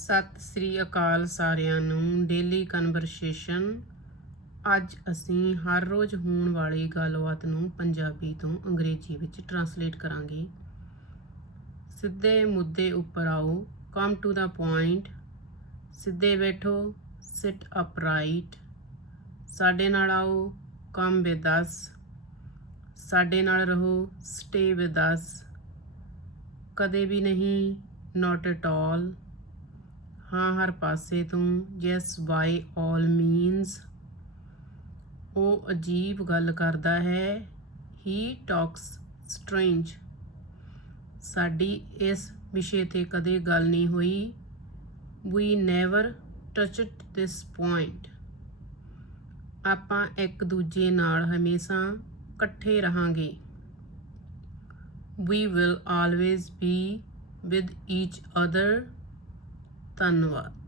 ਸਤਿ ਸ੍ਰੀ ਅਕਾਲ ਸਾਰਿਆਂ ਨੂੰ। Daily conversation ਅੱਜ ਅਸੀਂ ਹਰ ਰੋਜ਼ ਹੋਣ ਵਾਲੀ ਗੱਲਬਾਤ ਨੂੰ ਪੰਜਾਬੀ ਤੋਂ ਅੰਗਰੇਜ਼ੀ ਵਿੱਚ ਟਰਾਂਸਲੇਟ ਕਰਾਂਗੇ। ਸਿੱਧੇ ਮੁੱਦੇ ਉੱਪਰ ਆਓ। ਕਮ ਟੂ ਦਾ ਪੁਆਇੰਟ ਸਿੱਧੇ ਬੈਠੋ। ਸਿਟ ਅਪਰਾਈਟ ਸਾਡੇ ਨਾਲ ਆਓ। ਕਮ ਵਿਦ ਅਸ ਸਾਡੇ ਨਾਲ ਰਹੋ। ਸਟੇ ਵਿਦ ਅਸ ਕਦੇ ਵੀ ਨਹੀਂ। ਨਾਟ ਐਟ ਆਲ ਹਾਂ, ਹਰ ਪਾਸੇ ਤੋਂ, ਜੈਸ ਬਾਈ ਆਲ ਮੀਨਸ ਉਹ ਅਜੀਬ ਗੱਲ ਕਰਦਾ ਹੈ। ਹੀ ਟਾਕਸ ਸਟ੍ਰੇਂਜ ਸਾਡੀ ਇਸ ਵਿਸ਼ੇ ਤੇ ਕਦੇ ਗੱਲ ਨਹੀਂ ਹੋਈ। ਵੀ ਨੈਵਰ ਟਚਡ ਦਿਸ ਪੁਆਇੰਟ ਆਪਾਂ ਇੱਕ ਦੂਜੇ ਨਾਲ ਹਮੇਸ਼ਾ ਇਕੱਠੇ ਰਹਾਂਗੇ। We will always be with each other ਧੰਨਵਾਦ।